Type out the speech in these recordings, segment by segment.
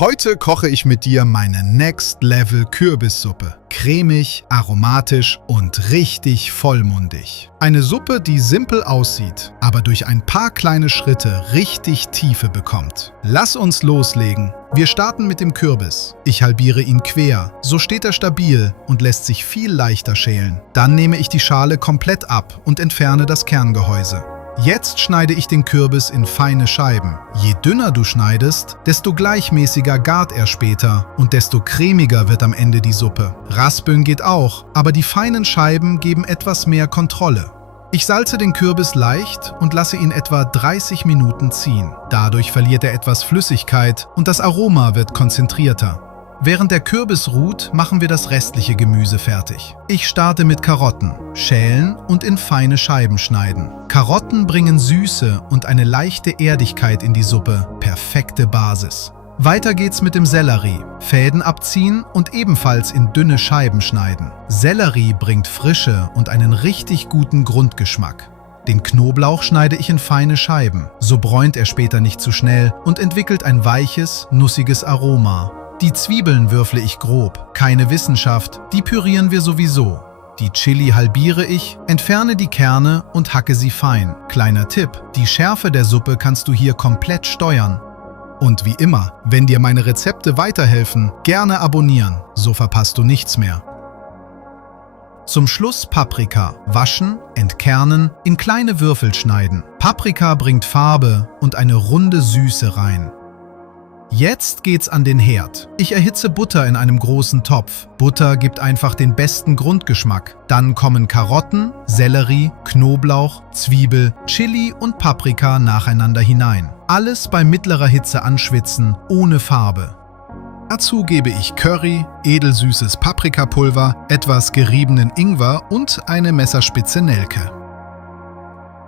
Heute koche ich mit dir meine Next Level Kürbissuppe. Cremig, aromatisch und richtig vollmundig. Eine Suppe, die simpel aussieht, aber durch ein paar kleine Schritte richtig Tiefe bekommt. Lass uns loslegen. Wir starten mit dem Kürbis. Ich halbiere ihn quer, so steht er stabil und lässt sich viel leichter schälen. Dann nehme ich die Schale komplett ab und entferne das Kerngehäuse. Jetzt schneide ich den Kürbis in feine Scheiben. Je dünner du schneidest, desto gleichmäßiger gart er später und desto cremiger wird am Ende die Suppe. Raspeln geht auch, aber die feinen Scheiben geben etwas mehr Kontrolle. Ich salze den Kürbis leicht und lasse ihn etwa 30 Minuten ziehen. Dadurch verliert er etwas Flüssigkeit und das Aroma wird konzentrierter. Während der Kürbis ruht, machen wir das restliche Gemüse fertig. Ich starte mit Karotten, schälen und in feine Scheiben schneiden. Karotten bringen Süße und eine leichte Erdigkeit in die Suppe, perfekte Basis. Weiter geht's mit dem Sellerie. Fäden abziehen und ebenfalls in dünne Scheiben schneiden. Sellerie bringt Frische und einen richtig guten Grundgeschmack. Den Knoblauch schneide ich in feine Scheiben. So bräunt er später nicht zu schnell und entwickelt ein weiches, nussiges Aroma. Die Zwiebeln würfle ich grob, keine Wissenschaft, die pürieren wir sowieso. Die Chili halbiere ich, entferne die Kerne und hacke sie fein. Kleiner Tipp, die Schärfe der Suppe kannst du hier komplett steuern. Und wie immer, wenn dir meine Rezepte weiterhelfen, gerne abonnieren, so verpasst du nichts mehr. Zum Schluss Paprika. Waschen, entkernen, in kleine Würfel schneiden. Paprika bringt Farbe und eine runde Süße rein. Jetzt geht's an den Herd. Ich erhitze Butter in einem großen Topf. Butter gibt einfach den besten Grundgeschmack. Dann kommen Karotten, Sellerie, Knoblauch, Zwiebel, Chili und Paprika nacheinander hinein. Alles bei mittlerer Hitze anschwitzen, ohne Farbe. Dazu gebe ich Curry, edelsüßes Paprikapulver, etwas geriebenen Ingwer und eine Messerspitze Nelke.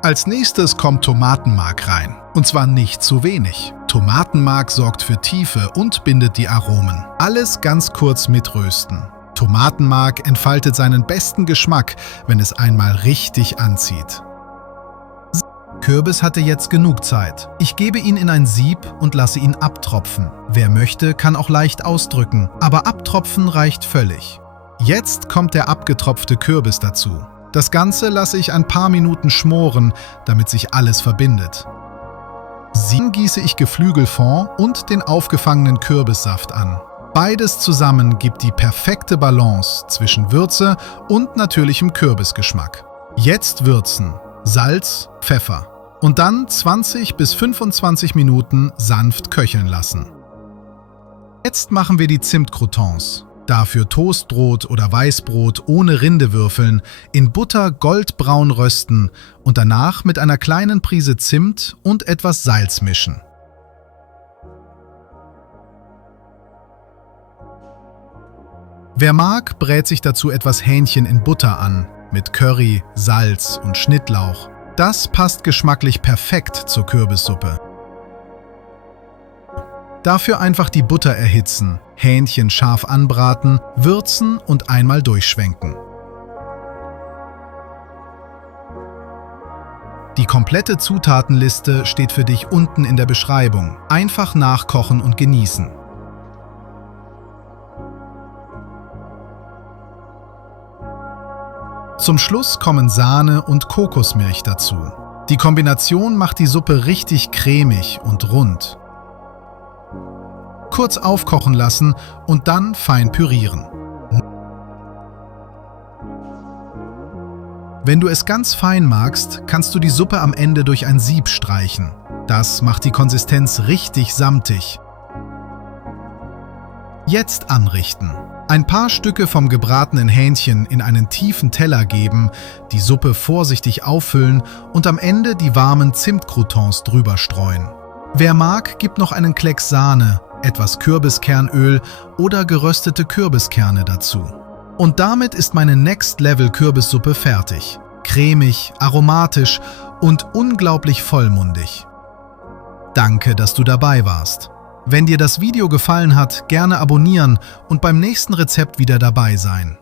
Als nächstes kommt Tomatenmark rein. Und zwar nicht zu wenig. Tomatenmark sorgt für Tiefe und bindet die Aromen. Alles ganz kurz mitrösten. Tomatenmark entfaltet seinen besten Geschmack, wenn es einmal richtig anzieht. Kürbis hatte jetzt genug Zeit. Ich gebe ihn in ein Sieb und lasse ihn abtropfen. Wer möchte, kann auch leicht ausdrücken, aber abtropfen reicht völlig. Jetzt kommt der abgetropfte Kürbis dazu. Das Ganze lasse ich ein paar Minuten schmoren, damit sich alles verbindet. Dann gieße ich Geflügelfond und den aufgefangenen Kürbissaft an. Beides zusammen gibt die perfekte Balance zwischen Würze und natürlichem Kürbisgeschmack. Jetzt würzen. Salz, Pfeffer. Und dann 20 bis 25 Minuten sanft köcheln lassen. Jetzt machen wir die Zimtcroutons. Dafür Toastbrot oder Weißbrot ohne Rinde würfeln, in Butter goldbraun rösten und danach mit einer kleinen Prise Zimt und etwas Salz mischen. Wer mag, brät sich dazu etwas Hähnchen in Butter an, mit Curry, Salz und Schnittlauch. Das passt geschmacklich perfekt zur Kürbissuppe. Dafür einfach die Butter erhitzen, Hähnchen scharf anbraten, würzen und einmal durchschwenken. Die komplette Zutatenliste steht für dich unten in der Beschreibung. Einfach nachkochen und genießen. Zum Schluss kommen Sahne und Kokosmilch dazu. Die Kombination macht die Suppe richtig cremig und rund. Kurz aufkochen lassen und dann fein pürieren. Wenn du es ganz fein magst, kannst du die Suppe am Ende durch ein Sieb streichen. Das macht die Konsistenz richtig samtig. Jetzt anrichten. Ein paar Stücke vom gebratenen Hähnchen in einen tiefen Teller geben, die Suppe vorsichtig auffüllen und am Ende die warmen Zimtcroutons drüber streuen. Wer mag, gibt noch einen Klecks Sahne, etwas Kürbiskernöl oder geröstete Kürbiskerne dazu. Und damit ist meine Next Level Kürbissuppe fertig. Cremig, aromatisch und unglaublich vollmundig. Danke, dass du dabei warst. Wenn dir das Video gefallen hat, gerne abonnieren und beim nächsten Rezept wieder dabei sein.